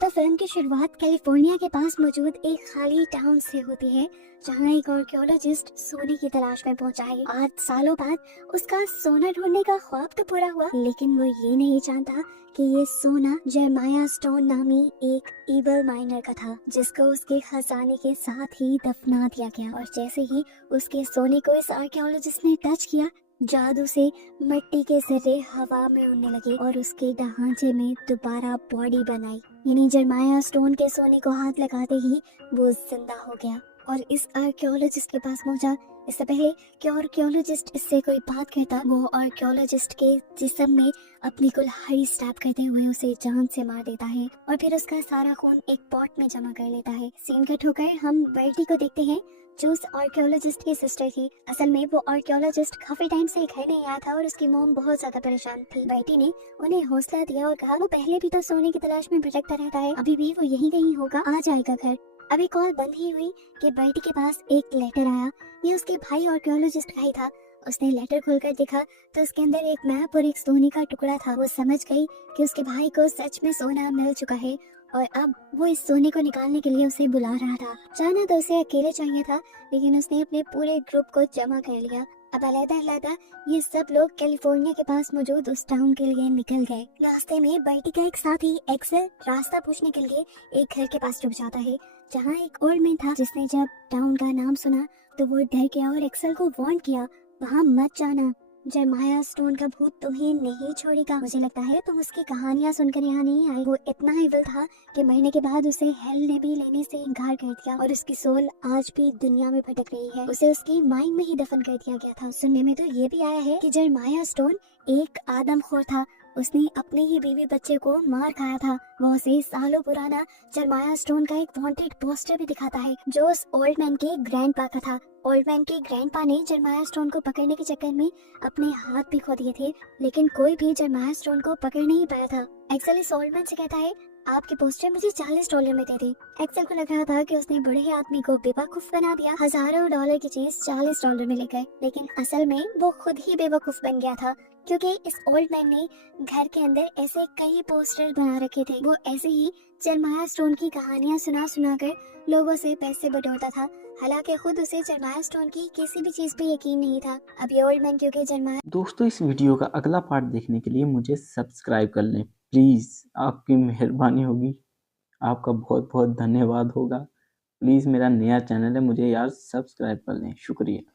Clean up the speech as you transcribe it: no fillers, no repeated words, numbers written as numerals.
तो फिल्म की शुरुआत कैलिफोर्निया के पास मौजूद एक खाली टाउन से होती है, जहां एक आर्कियोलॉजिस्ट सोने की तलाश में पहुंचा है। 8 सालों बाद उसका सोना ढूंढने का ख्वाब तो पूरा हुआ, लेकिन वो ये नहीं जानता कि ये सोना जेरेमाया स्टोन नामी एक इविल माइनर का था, जिसको उसके खजाने के साथ ही दफना दिया गया। और जैसे ही उसके सोने को इस आर्कियोलॉजिस्ट ने टच किया, जादू से मिट्टी के जर्रे हवा में उड़ने लगे और उसके ढांचे में दोबारा बॉडी बनाई। यानी जेरेमाया स्टोन के सोने को हाथ लगाते ही वो जिंदा हो गया और इस आर्कियोलॉजिस्ट के पास पहुंचा। इससे पहले कि आर्कियोलॉजिस्ट इससे कोई बात करता, वो आर्कियोलॉजिस्ट के जिस्म में अपनी कुल्हाड़ी स्टैब करते हुए उसे जान से मार देता है और फिर उसका सारा खून एक पॉट में जमा कर लेता है। सीन कट होकर हम बेटी को देखते हैं, जो उस आर्कियोलॉजिस्ट की सिस्टर थी। असल में वो आर्कियोलॉजिस्ट काफी टाइम से घर नहीं आया था और उसकी मॉम बहुत ज्यादा परेशान थी। बेटी ने उन्हें हौसला दिया और कहा वो पहले भी तो सोने की तलाश में भटकता रहता है, अभी भी वो यहीं कहीं होगा, आ जाएगा घर। अभी कॉल बंद ही हुई कि बेटी के पास एक लेटर आया। ये उसके भाई आर्कियोलॉजिस्ट का ही था। उसने लेटर खोलकर देखा तो उसके अंदर एक मैप और एक सोने का टुकड़ा था। वो समझ गई कि उसके भाई को सच में सोना मिल चुका है और अब वो इस सोने को निकालने के लिए उसे बुला रहा था। जाना तो उसे अकेले चाहिए था, लेकिन उसने अपने पूरे ग्रुप को जमा कर लिया। अब अलग-अलग ये सब लोग कैलिफोर्निया के पास मौजूद उस टाउन के लिए निकल गए। रास्ते में बेटी का एक साथी एक्सेल रास्ता पूछने के लिए एक घर के पास रुक जाता है, जहाँ एक ओल्ड मैन था, जिसने जब टाउन का नाम सुना तो वो डर गया और एक्सेल को वार्न किया, वहाँ मत जाना, जेरेमाया स्टोन का भूत तुम्हें नहीं छोड़ेगा। मुझे लगता है तुम उसकी कहानियां सुनकर यहाँ नहीं आए। वो इतना इविल था कि मरने के बाद उसे हेल ने भी लेने से इनकार कर दिया और उसकी सोल आज भी दुनिया में भटक रही है। उसे उसकी माइंड में ही दफन कर दिया गया था। सुनने में तो ये भी आया है कि जेरेमाया स्टोन एक आदमखोर था, उसने अपने ही बीवी बच्चे को मार खाया था। वो उसे सालों पुराना जेरेमाया स्टोन का एक वांटेड पोस्टर भी दिखाता है, जो उस ओल्ड मैन के ग्रैंडपा का था। ओल्ड मैन के ग्रैंडपा ने जेरेमाया स्टोन को पकड़ने के चक्कर में अपने हाथ भी खो दिए थे, लेकिन कोई भी जेरेमाया स्टोन को पकड़ नहीं पाया था। एक्सेल इस ओल्ड मैन से कहता है, आपके पोस्टर मुझे $40 में दे दे। एक्सेल को लग रहा था कि उसने बड़े आदमी को बेवकूफ बना दिया, हजारों डॉलर की चीज $40 में लेकर, लेकिन असल में वो खुद ही बेवकूफ बन गया था, क्योंकि इस ओल्ड मैन ने घर के अंदर ऐसे कई पोस्टर बना रखे थे। वो ऐसे ही जेरेमाया स्टोन की कहानियां सुना कर लोगों से पैसे बटोरता था, हालांकि खुद उसे जेरेमाया स्टोन की किसी भी चीज पे यकीन नहीं था। अब ये ओल्ड मैन क्योंकि जेरेमाया दोस्तों, इस वीडियो का अगला पार्ट देखने के लिए मुझे सब्सक्राइब कर लें प्लीज़। आपकी मेहरबानी होगी, आपका बहुत बहुत धन्यवाद होगा। प्लीज़, मेरा नया चैनल है, मुझे यार सब्सक्राइब कर लें। शुक्रिया।